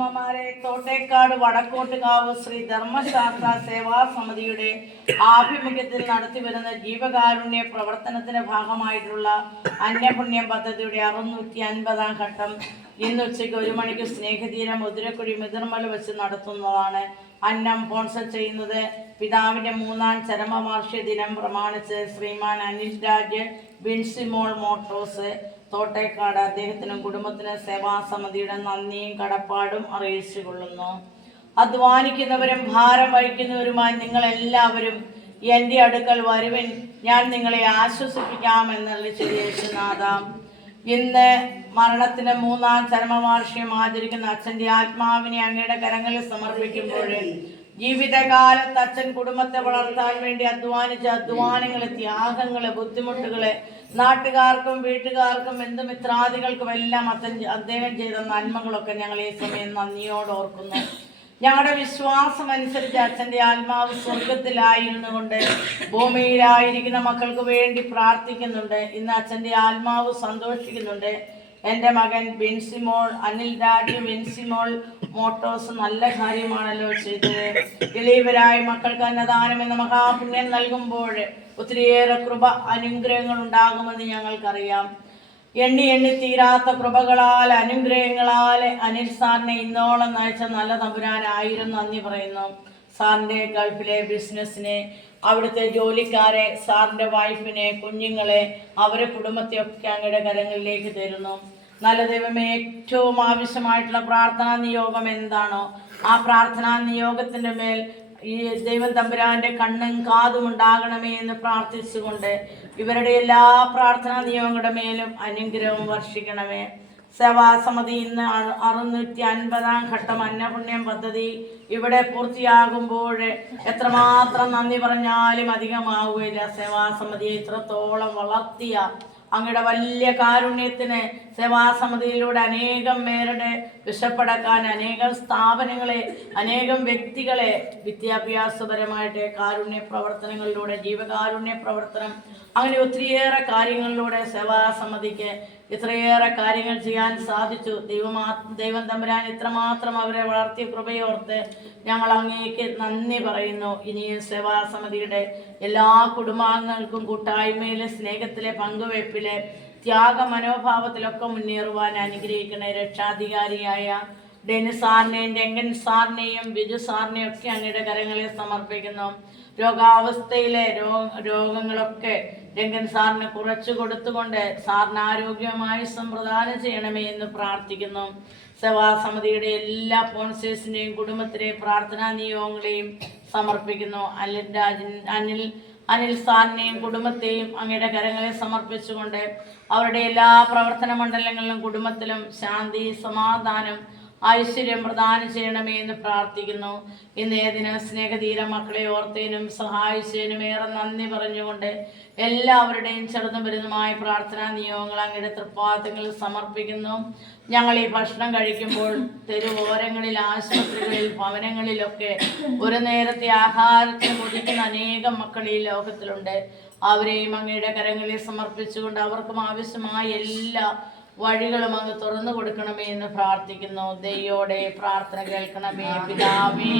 അമ്മമാരെ തോട്ടേക്കാട് വടക്കോട്ടുകാവ് ശ്രീ ധർമ്മശാസ്ത്ര സേവാ സമിതിയുടെ ആഭിമുഖ്യത്തിൽ നടത്തിവരുന്ന ജീവകാരുണ്യ പ്രവർത്തനത്തിന്റെ ഭാഗമായിട്ടുള്ള അന്യപുണ്യം പദ്ധതിയുടെ അറുന്നൂറ്റി അൻപതാം ഘട്ടം ഇന്ന് ഉച്ചയ്ക്ക് ഒരു മണിക്ക് സ്നേഹതീരം മുതിരക്കുഴി മുതിർമല വെച്ച് നടത്തുന്നതാണ്. അന്നം സ്പോൺസർ ചെയ്യുന്നത് പിതാവിന്റെ മൂന്നാം ചരമവാർഷിക ദിനം പ്രമാണിച്ച് ശ്രീമാൻ അനിൽ രാജ് ബിൻസിമോൾ മോട്ടോഴ്സ് തോട്ടേക്കാട് അദ്ദേഹത്തിനും കുടുംബത്തിനും സേവാസമിതിയുടെ നന്ദിയും കടപ്പാടും അറിയിച്ചു കൊള്ളുന്നു അധ്വാനിക്കുന്നവരും ഭാരം വഹിക്കുന്നവരുമായി നിങ്ങൾ എല്ലാവരും എന്റെ അടുക്കൽ വരുവിൻ. ഞാൻ നിങ്ങളെ ആശ്വസിപ്പിക്കാമെന്നുള്ള യേശുനാഥ. ഇന്ന് മരണത്തിന്റെ മൂന്നാം ചരമവാർഷികം ആചരിക്കുന്ന അച്ഛന്റെ ആത്മാവിനെ അങ്ങയുടെ കരങ്ങളിൽ സമർപ്പിക്കുമ്പോൾ ജീവിതകാലത്ത് അച്ഛൻ കുടുംബത്തെ വളർത്താൻ വേണ്ടി അധ്വാനിച്ച അധ്വാനങ്ങൾ ത്യാഗങ്ങളെ ബുദ്ധിമുട്ടുകളെ നാട്ടുകാർക്കും വീട്ടുകാർക്കും ബന്ധുമിത്രാദികൾക്കും എല്ലാം അച്ഛൻ അദ്ദേഹം ചെയ്ത നന്മകളൊക്കെ ഞങ്ങൾ ഈ സമയം നന്ദിയോട് ഓർക്കുന്നു. ഞങ്ങളുടെ വിശ്വാസം അനുസരിച്ച് അച്ഛന്റെ ആത്മാവ് സ്വർഗത്തിലായിരുന്നു കൊണ്ട് ഭൂമിയിലായിരിക്കുന്ന മക്കൾക്ക് വേണ്ടി പ്രാർത്ഥിക്കുന്നുണ്ട്. ഇന്ന് അച്ഛന്റെ ആത്മാവ് സന്തോഷിക്കുന്നുണ്ട്. എന്റെ മകൻ വിൻസിമോൾ അനിൽ രാജു ബിൻസിമോൾ മോട്ടോസ് നല്ല കാര്യമാണല്ലോ ചെയ്തത്. എളിയവരായ മക്കൾക്ക് അന്നദാനം എന്ന മഹാപുണ്യം നൽകുമ്പോൾ ഒത്തിരിയേറെ കൃപ അനുഗ്രഹങ്ങൾ ഉണ്ടാകുമെന്ന് ഞങ്ങൾക്കറിയാം. എണ്ണി എണ്ണി തീരാത്ത കൃപകളാൽ അനുഗ്രഹങ്ങളാൽ അനിൽ സാറിനെ ഇന്നോളം നയിച്ച നല്ല തമ്പുരാനായിരുന്നു നന്ദി പറയുന്നു. സാറിന്റെ ഗൾഫിലെ ബിസിനസ്സിനെ അവിടുത്തെ ജോലിക്കാരെ സാറിന്റെ വൈഫിനെ കുഞ്ഞുങ്ങളെ അവരെ കുടുംബത്തെയൊക്കെ അങ്ങയുടെ കരങ്ങളിലേക്ക് തരുന്നു. നല്ല ദൈവമേ ഏറ്റവും ആവശ്യമായിട്ടുള്ള പ്രാർത്ഥനാ നിയോഗം എന്താണോ ആ പ്രാർത്ഥനാ നിയോഗത്തിന്റെ മേൽ ഈ ദൈവം തമ്പുരാന്റെ കണ്ണും കാതും ഉണ്ടാകണമേ എന്ന് പ്രാർത്ഥിച്ചുകൊണ്ട് ഇവരുടെ എല്ലാ പ്രാർത്ഥനാ നിയോഗങ്ങളുടെ മേലും അനുഗ്രഹം വർഷിക്കണമേ. സേവാസമിതി ഇന്ന് അറു- അറുന്നൂറ്റി അൻപതാം ഘട്ടം അന്നപുണ്യം പദ്ധതി ഇവിടെ പൂർത്തിയാകുമ്പോൾ എത്രമാത്രം നന്ദി പറഞ്ഞാലും അധികമാവുകയില്ല. സേവാസമിതിയെ ഇത്രത്തോളം വളർത്തിയ അങ്ങയുടെ വലിയ കാരുണ്യത്തിന് സേവാസമിതിയിലൂടെ അനേകം പേരുടെ വിശപ്പടക്കാൻ അനേകം സ്ഥാപനങ്ങളെ അനേകം വ്യക്തികളെ വിദ്യാഭ്യാസപരമായിട്ട് കാരുണ്യ പ്രവർത്തനങ്ങളിലൂടെ ജീവകാരുണ്യ പ്രവർത്തനം അങ്ങനെ ഒത്തിരിയേറെ കാര്യങ്ങളിലൂടെ സേവാസമിതിക്ക് ഇത്രയേറെ കാര്യങ്ങൾ ചെയ്യാൻ സാധിച്ചു. ദൈവമാ ദൈവം തമ്പുരാൻ ഇത്രമാത്രം അവരെ വളർത്തിയ കൃപയോർത്ത് ഞങ്ങൾ അങ്ങേക്ക് നന്ദി പറയുന്നു. ഇനിയും സേവാസമിതിയുടെ എല്ലാ കുടുംബാംഗങ്ങൾക്കും കൂട്ടായ്മയിലെ സ്നേഹത്തിലെ പങ്കുവെപ്പിലെ ത്യാഗ മനോഭാവത്തിലൊക്കെ മുന്നേറുവാൻ അനുഗ്രഹിക്കുന്ന രക്ഷാധികാരിയായ ഡെനു സാറിനെയും രംഗൻ സാറിനെയും ബിജു സാറിനെയും ഒക്കെ അങ്ങയുടെ കരങ്ങളിൽ സമർപ്പിക്കുന്നു. രോഗാവസ്ഥയിലെ രോഗ രോഗങ്ങളൊക്കെ രംഗൻ സാറിന് കുറച്ചു കൊടുത്തുകൊണ്ട് സാറിന് ആരോഗ്യമായി സമ്പ്രദാനം ചെയ്യണമേ എന്ന് പ്രാർത്ഥിക്കുന്നു. സഭാസമിതിയുടെ എല്ലാ സ്പോൺസേഴ്സിന്റെയും കുടുംബത്തിലെയും പ്രാർത്ഥനാ നിയോഗങ്ങളെയും സമർപ്പിക്കുന്നു. അനിൽ രാജൻ അനിൽ അനിൽ സാറിനെയും കുടുംബത്തെയും അങ്ങയുടെ കരങ്ങളെ സമർപ്പിച്ചുകൊണ്ട് അവരുടെ എല്ലാ പ്രവർത്തന മണ്ഡലങ്ങളിലും കുടുംബത്തിലും ശാന്തി സമാധാനം ഐശ്വര്യം പ്രദാനം ചെയ്യണമേ എന്ന് പ്രാർത്ഥിക്കുന്നു. ഇന്ന് ഏതിന് സ്നേഹധീര മക്കളെ ഓർത്തേനും സഹായിച്ചതിനും ഏറെ നന്ദി പറഞ്ഞുകൊണ്ട് എല്ലാവരുടെയും ചെറുതും വലുതുമായ പ്രാർത്ഥനാ നിയോഗങ്ങൾ അങ്ങയുടെ തൃപ്പാദങ്ങളിൽ സമർപ്പിക്കുന്നു. ഞങ്ങൾ ഈ ഭക്ഷണം കഴിക്കുമ്പോൾ തെരുവോരങ്ങളിൽ ആശുപത്രികളിൽ ഭവനങ്ങളിലൊക്കെ ഒരു നേരത്തെ ആഹാരത്തിന് കൊതിക്കുന്ന അനേകം മക്കൾ ഈ ലോകത്തിലുണ്ട്. അവരെയും അങ്ങയുടെ കരങ്ങളിൽ സമർപ്പിച്ചുകൊണ്ട് അവർക്കും ആവശ്യമായ എല്ലാ വഴികളും അങ്ങ് തുറന്നു കൊടുക്കണമേ എന്ന് പ്രാർത്ഥിക്കുന്നു. ദൈവോടെ പ്രാർത്ഥന കേൾക്കണമേ. പിതാവേ